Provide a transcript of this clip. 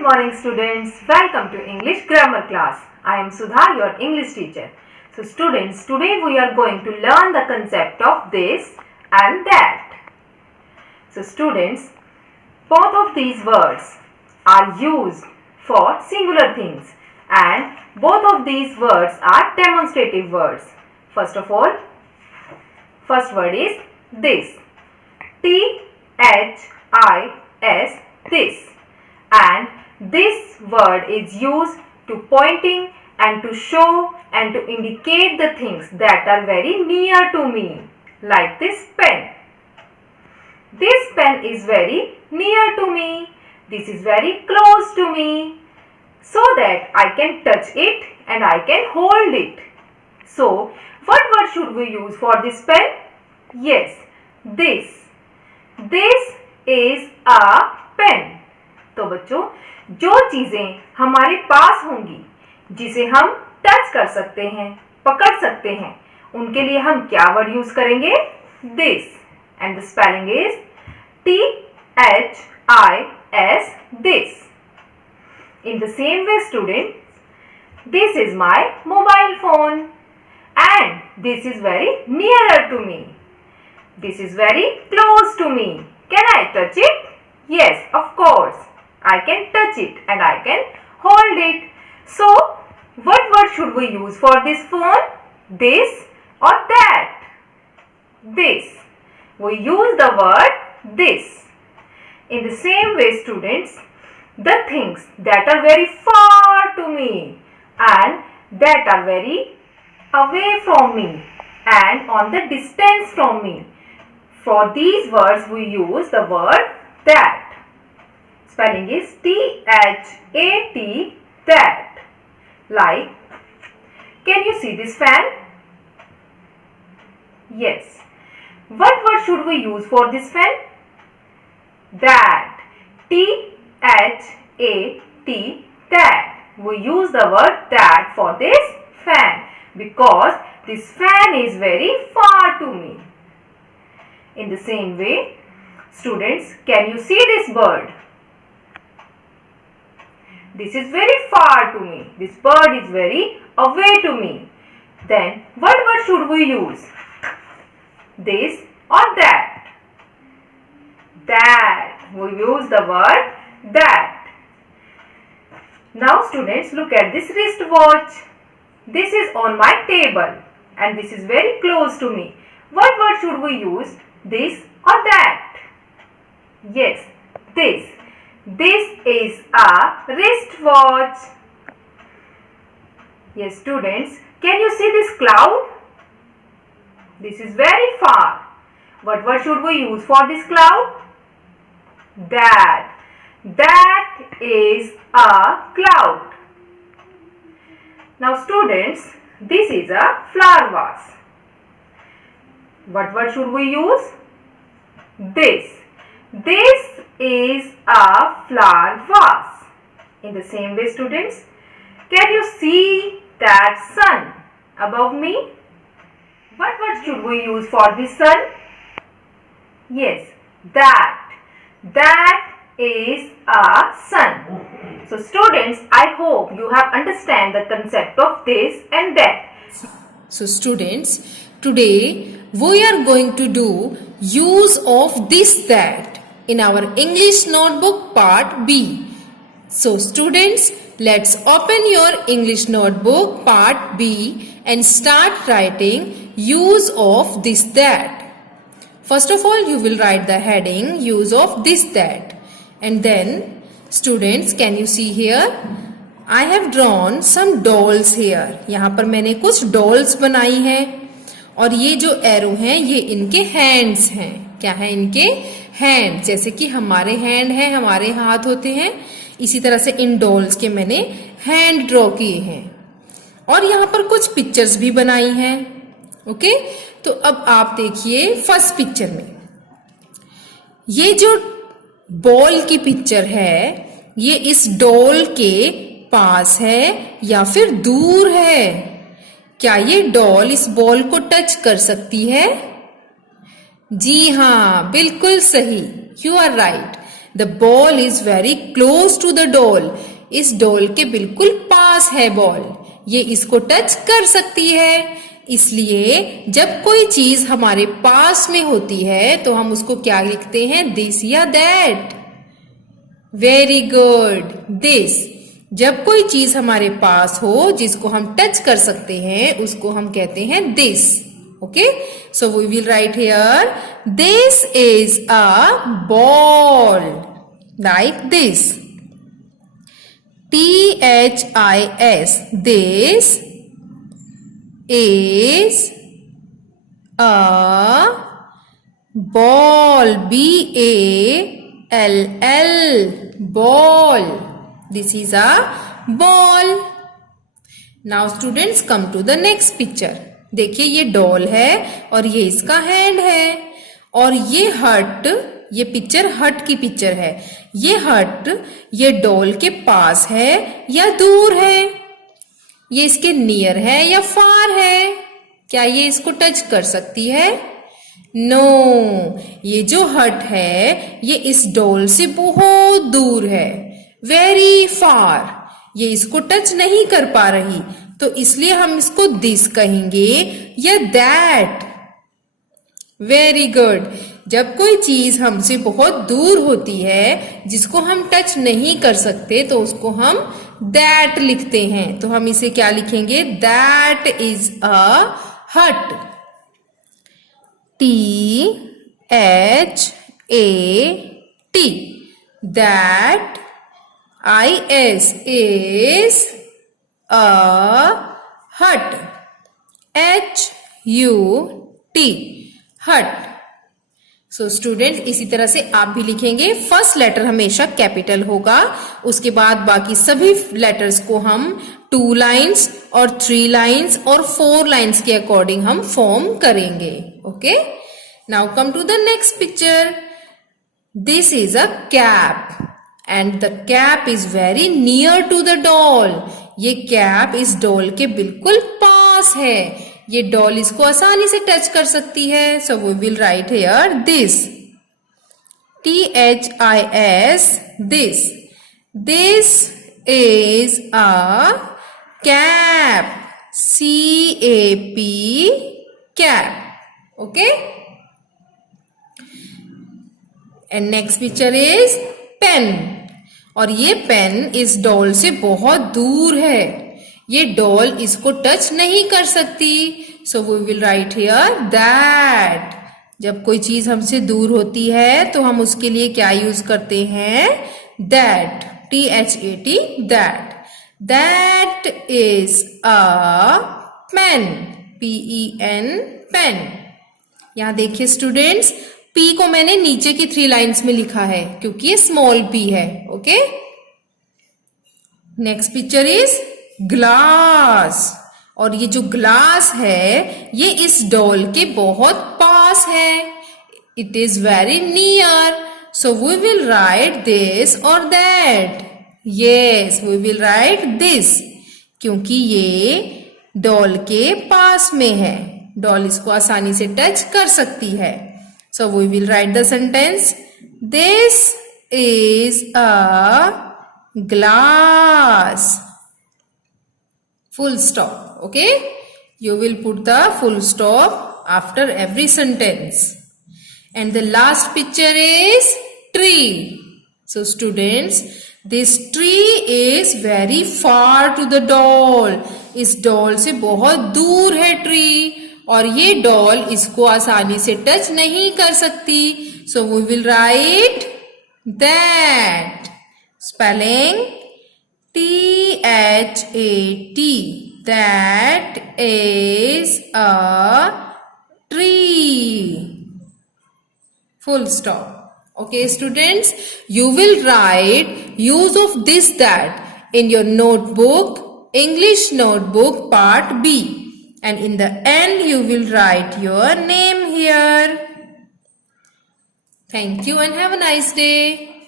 Good morning students, welcome to English grammar class. I am Sudha, your English teacher. So students, today we are going to learn the concept of this and that. So students, both of these words are used for singular things and both of these words are demonstrative words. First of all, first word is this. T-H-I-S, this. And this word is used to pointing and to show and to indicate the things that are very near to me, like this pen. This pen is very near to me. This is very close to me, so that I can touch it and I can hold it. So, what word should we use for this pen? Yes, this. This is a pen. तो बच्चों, जो चीजें हमारे पास होंगी, जिसे हम touch कर सकते हैं, पकड़ सकते हैं, उनके लिए हम क्या वर्ड यूज करेंगे? This. And the spelling is T-H-I-S, this. In the same way, students, this is my mobile phone and this is very nearer to me. This is very close to me. Can I touch it? Yes, of course. I can touch it and I can hold it. So, what word should we use for this phone? This or that? This. We use the word this. In the same way, students, the things that are very far to me and that are very away from me and on the distance from me, for these words we use the word that. Spelling is T-H-A-T, that. Like, can you see this fan? Yes. What word should we use for this fan? That. T-H-A-T, that. We use the word that for this fan because this fan is very far to me. In the same way, students, can you see this bird? This is very far to me. This bird is very away to me. Then, what word should we use? This or that? That. We use the word that. Now, students, look at this wristwatch. This is on my table and this is very close to me. What word should we use? This or that? Yes, this. This is a wristwatch. Yes, students, can you see this cloud? This is very far. What word should we use for this cloud? That. That is a cloud. Now, students, this is a flower vase. What word should we use? This. This is a flower vase. In the same way, students, can you see that sun above me? What word should we use for this sun? Yes, that. That is a sun. So, students, I hope you have understand the concept of this and that. So, students, today we are going to do use of this that in our English notebook part B. So students, let's open your English notebook part B and start writing use of this that. First of all, you will write the heading use of this that. And then students, can you see here? I have drawn some dolls here. यहाँ पर मैंने कुछ dolls बनाई हैं और ये जो arrow हैं ये इनके हैंड्स हैं. क्या है इनके? हैंड. जैसे कि हमारे हैंड हैं, हमारे हाथ होते हैं, इसी तरह से इन डॉल्स के मैंने हैंड ड्रॉ किए हैं और यहाँ पर कुछ पिक्चर्स भी बनाई हैं. ओके, तो अब आप देखिए फर्स्ट पिक्चर में ये जो बॉल की पिक्चर है ये इस डॉल के पास है या फिर दूर है? क्या ये डॉल इस बॉल को टच कर सकती है? जी हाँ, बिल्कुल सही. You are right. The ball is very close to the doll. इस डॉल के बिल्कुल पास है बॉल. ये इसको टच कर सकती है. इसलिए जब कोई चीज हमारे पास में होती है तो हम उसको क्या लिखते हैं, दिस या दैट. Very good. दिस. जब कोई चीज हमारे पास हो जिसको हम टच कर सकते हैं उसको हम कहते हैं this. Okay, so we will write here, this is a ball. Like this. THIS. This is a ball. BALL. Ball. This is a ball. Now students come to the next picture. देखिए ये doll है और ये इसका hand है और ये हट, ये पिक्चर हट की पिक्चर है. ये हट ये डॉल के पास है या दूर है, ये इसके नियर है या फार है, क्या ये इसको टच कर सकती है? नो. ये जो हट है ये इस डॉल से बहुत दूर है, वेरी फार. ये इसको टच नहीं कर पा रही तो इसलिए हम इसको दिस कहेंगे या दैट. Very good. जब कोई चीज हमसे बहुत दूर होती है जिसको हम टच नहीं कर सकते तो उसको हम दैट लिखते हैं. तो हम इसे क्या लिखेंगे, दैट इज अ हट. THAT. That. IS is a hut. HUT. हट. सो स्टूडेंट इसी तरह से आप भी लिखेंगे. फर्स्ट लेटर हमेशा कैपिटल होगा, उसके बाद बाकी सभी लेटर्स को हम 2 लाइन्स और 3 लाइन्स और 4 लाइन्स के अकॉर्डिंग हम फॉर्म करेंगे. Okay, now come to the next picture. This is a cap and the cap is very near to the doll. ये कैप इस डॉल के बिल्कुल पास है. ये डॉल इसको आसानी से टच कर सकती है. So we will write here this. THIS. This. This is a cap. CAP. Cap. Okay, and next picture is pen. और ये पेन इस डॉल से बहुत दूर है. ये डॉल इसको टच नहीं कर सकती. So we will write here that. जब कोई चीज हमसे दूर होती है तो हम उसके लिए क्या यूज करते हैं, that. THAT. That. That is a pen. PEN. Pen. यहां देखिए स्टूडेंट्स, P को मैंने नीचे की 3 लाइन्स में लिखा है क्योंकि ये स्मॉल p है. Okay, next picture is glass. और ये जो ग्लास है ये इस डॉल के बहुत पास है. It is very near. So we will write this और that. Yes, we will write this क्योंकि ये डॉल के पास में है. डॉल इसको आसानी से टच कर सकती है. So we will write the sentence. This is a glass. Full stop. Okay, you will put the full stop after every sentence. And the last picture is tree. So students, this tree is very far to the doll. इस doll से बहुत दूर है tree और ये doll इसको आसानी से टच नहीं कर सकती. So we will write that. Spelling THAT. That is a tree. Full stop. Okay students, you will write use of this that in your notebook, English notebook part B, and in the end you will write your name here. Thank you and have a nice day.